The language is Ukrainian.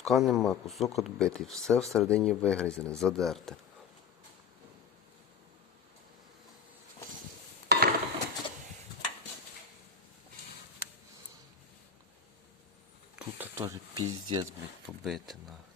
Куска нема, кусок відбитий, все всередині вигризене, задерте. Тут теж піздець, блядь, побити, на.